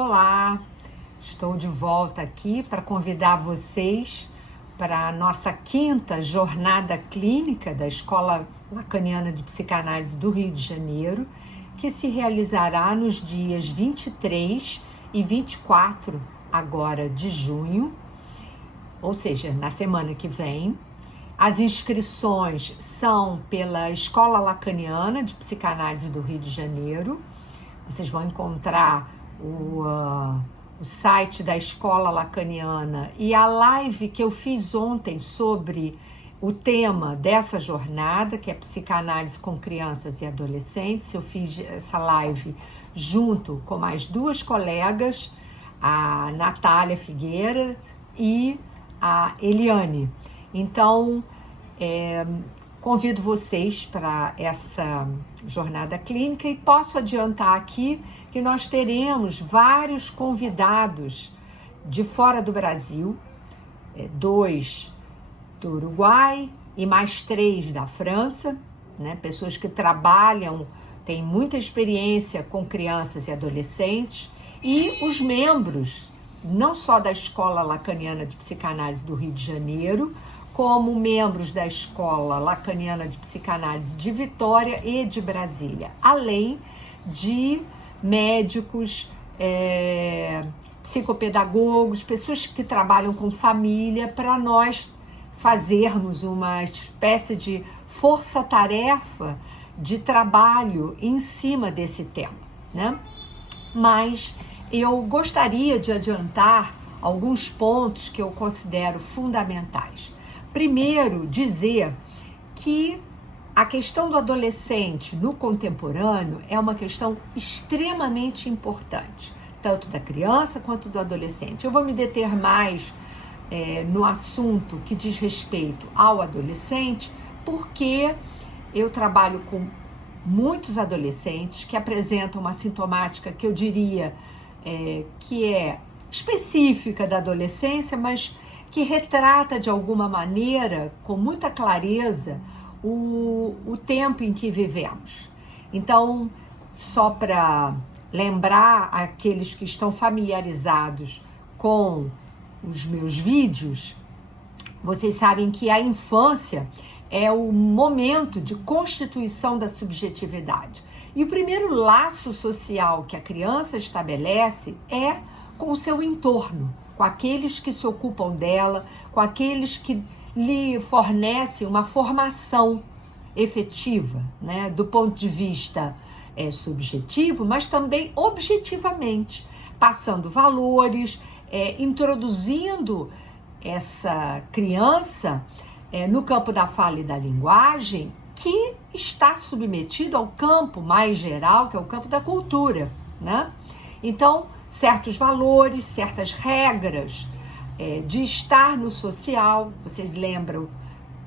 Olá, estou de volta aqui para convidar vocês para a nossa 5ª jornada clínica da Escola Lacaniana de Psicanálise do Rio de Janeiro, que se realizará nos dias 23 e 24 agora de junho, ou seja, na semana que vem. As inscrições são pela Escola Lacaniana de Psicanálise do Rio de Janeiro. Vocês vão encontrar o site da Escola Lacaniana e a live que eu fiz ontem sobre o tema dessa jornada, que é psicanálise com crianças e adolescentes. Eu fiz essa live junto com mais 2 colegas, a Natália Figueiras e a Eliane. Então, convido vocês para essa jornada clínica e posso adiantar aqui que nós teremos vários convidados de fora do Brasil, 2 do Uruguai e mais 3 da França, né? Pessoas que trabalham, têm muita experiência com crianças e adolescentes, e os membros, não só da Escola Lacaniana de Psicanálise do Rio de Janeiro, como membros da Escola Lacaniana de Psicanálise de Vitória e de Brasília, além de médicos, psicopedagogos, pessoas que trabalham com família, para nós fazermos uma espécie de força-tarefa de trabalho em cima desse tema, né? Mas eu gostaria de adiantar alguns pontos que eu considero fundamentais. Primeiro, dizer que a questão do adolescente no contemporâneo é uma questão extremamente importante, tanto da criança quanto do adolescente. Eu vou me deter mais no assunto que diz respeito ao adolescente, porque eu trabalho com muitos adolescentes que apresentam uma sintomática que eu diria que é específica da adolescência, mas que retrata de alguma maneira, com muita clareza, o tempo em que vivemos. Então, só para lembrar aqueles que estão familiarizados com os meus vídeos, vocês sabem que a infância é o momento de constituição da subjetividade. E o primeiro laço social que a criança estabelece é com o seu entorno, com aqueles que se ocupam dela, com aqueles que lhe fornecem uma formação efetiva, né, do ponto de vista subjetivo, mas também objetivamente, passando valores, introduzindo essa criança no campo da fala e da linguagem, que está submetido ao campo mais geral, que é o campo da cultura, né? Então, certos valores, certas regras de estar no social. Vocês lembram,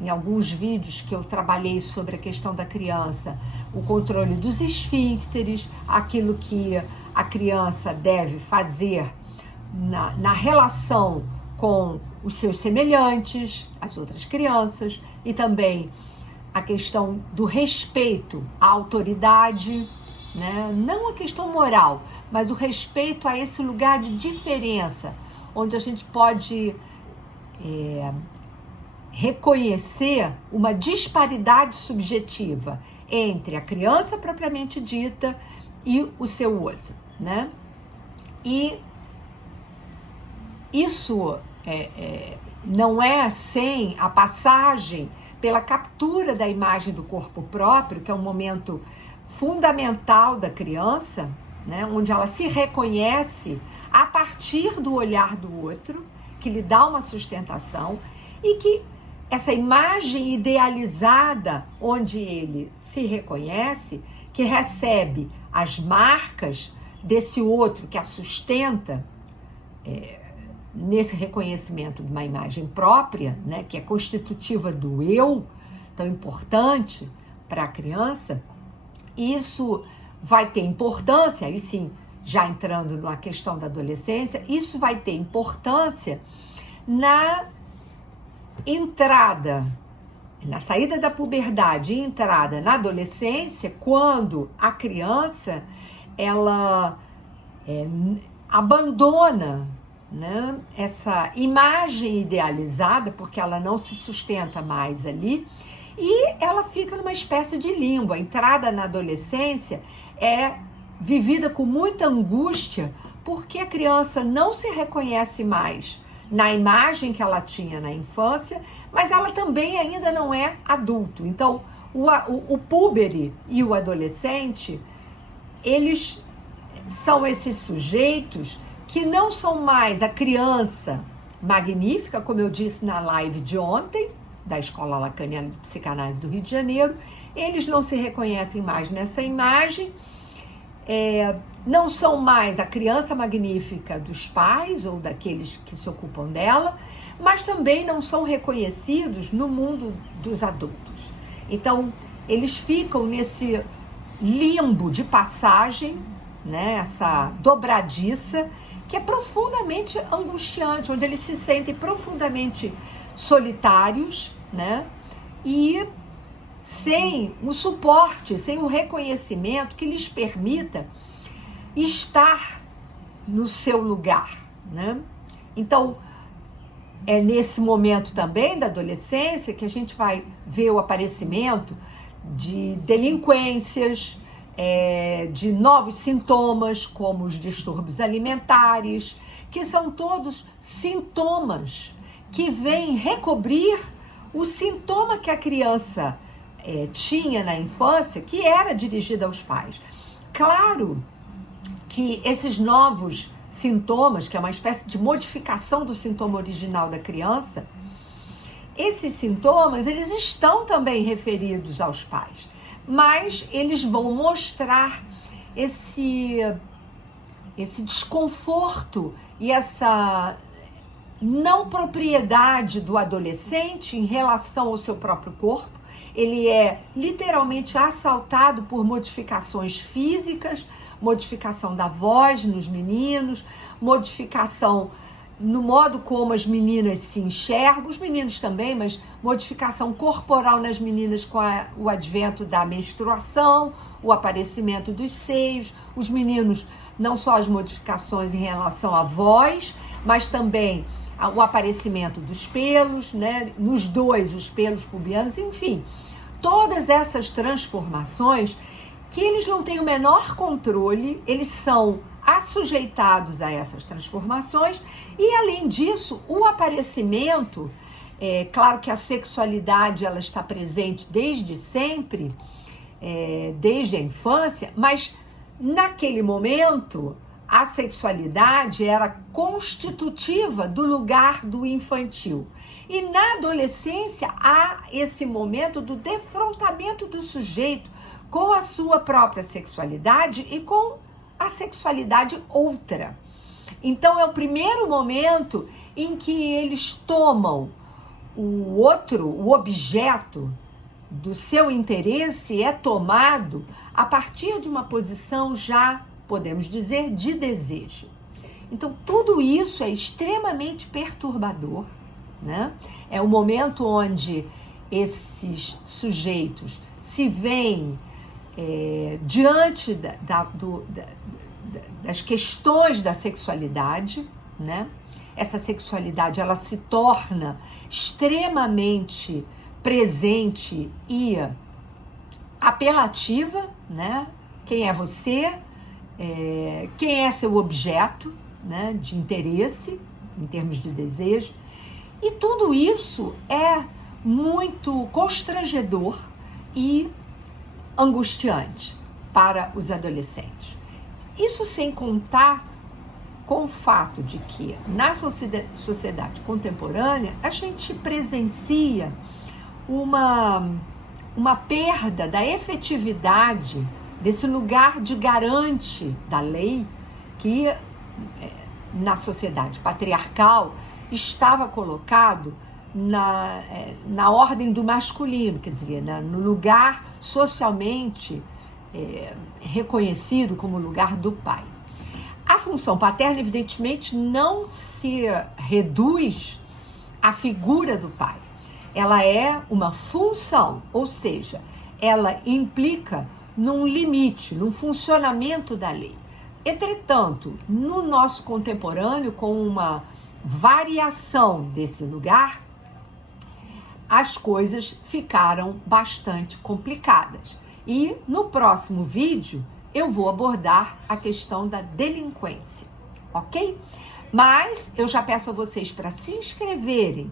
em alguns vídeos que eu trabalhei sobre a questão da criança, o controle dos esfíncteres, aquilo que a criança deve fazer na relação com os seus semelhantes, as outras crianças, e também a questão do respeito à autoridade, né? Não a questão moral, mas o respeito a esse lugar de diferença, onde a gente pode reconhecer uma disparidade subjetiva entre a criança propriamente dita e o seu outro, né? E isso não é sem a passagem pela captura da imagem do corpo próprio, que é um momento fundamental da criança, né, onde ela se reconhece a partir do olhar do outro, que lhe dá uma sustentação, e que essa imagem idealizada, onde ele se reconhece, que recebe as marcas desse outro que a sustenta, nesse reconhecimento de uma imagem própria, né, que é constitutiva do eu, tão importante para a criança. Isso vai ter importância, aí sim, já entrando na questão da adolescência, isso vai ter importância na entrada, na saída da puberdade e entrada na adolescência, quando a criança, ela abandona, né, essa imagem idealizada, porque ela não se sustenta mais ali, e ela fica numa espécie de limbo. A entrada na adolescência é vivida com muita angústia, porque a criança não se reconhece mais na imagem que ela tinha na infância, mas ela também ainda não é adulto. Então, o púbere e o adolescente, eles são esses sujeitos que não são mais a criança magnífica, como eu disse na live de ontem, da Escola Lacaniana de Psicanálise do Rio de Janeiro. Eles não se reconhecem mais nessa imagem, não são mais a criança magnífica dos pais ou daqueles que se ocupam dela, mas também não são reconhecidos no mundo dos adultos. Então, eles ficam nesse limbo de passagem, né, essa dobradiça, que é profundamente angustiante, onde eles se sentem profundamente solitários, né, e sem o suporte, sem o reconhecimento que lhes permita estar no seu lugar, né? Então, é nesse momento também da adolescência que a gente vai ver o aparecimento de delinquências, de novos sintomas, como os distúrbios alimentares, que são todos sintomas que vêm recobrir o sintoma que a criança tinha na infância, que era dirigida aos pais. Claro que esses novos sintomas, que é uma espécie de modificação do sintoma original da criança, esses sintomas, eles estão também referidos aos pais, mas eles vão mostrar esse desconforto e essa não propriedade do adolescente em relação ao seu próprio corpo. Ele é literalmente assaltado por modificações físicas, modificação da voz nos meninos, modificação no modo como as meninas se enxergam, os meninos também, mas modificação corporal nas meninas com o advento da menstruação, o aparecimento dos seios. Os meninos, não só as modificações em relação à voz, mas também o aparecimento dos pelos, né? Nos dois, os pelos pubianos, enfim, todas essas transformações que eles não têm o menor controle, eles são assujeitados a essas transformações. E além disso, o aparecimento, claro que a sexualidade ela está presente desde sempre, desde a infância, mas naquele momento a sexualidade era constitutiva do lugar do infantil. E na adolescência há esse momento do defrontamento do sujeito com a sua própria sexualidade e com a sexualidade outra. Então é o primeiro momento em que eles tomam o outro, o objeto do seu interesse é tomado a partir de uma posição já, podemos dizer, de desejo. Então tudo isso é extremamente perturbador, né? É um momento onde esses sujeitos se veem diante das questões da sexualidade, né? Essa sexualidade ela se torna extremamente presente e apelativa, né? Quem é você? Quem é seu objeto, né, de interesse, em termos de desejo. E tudo isso é muito constrangedor e angustiante para os adolescentes. Isso sem contar com o fato de que na sociedade contemporânea a gente presencia uma perda da efetividade desse lugar de garante da lei que na sociedade patriarcal estava colocado na ordem do masculino, quer dizer, no lugar socialmente reconhecido como lugar do pai. A função paterna, evidentemente, não se reduz à figura do pai. Ela é uma função, ou seja, ela implica num limite, num funcionamento da lei. Entretanto, no nosso contemporâneo, com uma variação desse lugar, as coisas ficaram bastante complicadas. E no próximo vídeo eu vou abordar a questão da delinquência, ok? Mas eu já peço a vocês para se inscreverem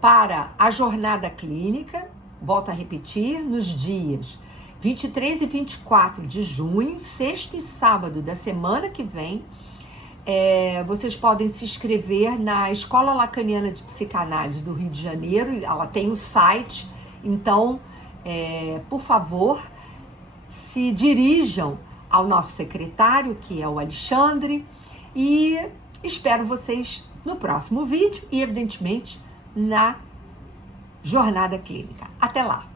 para a jornada clínica, volto a repetir, nos dias 23 e 24 de junho, sexta e sábado da semana que vem. Vocês podem se inscrever na Escola Lacaniana de Psicanálise do Rio de Janeiro, ela tem o site, então, por favor, se dirijam ao nosso secretário, que é o Alexandre, e espero vocês no próximo vídeo e, evidentemente, na jornada clínica. Até lá!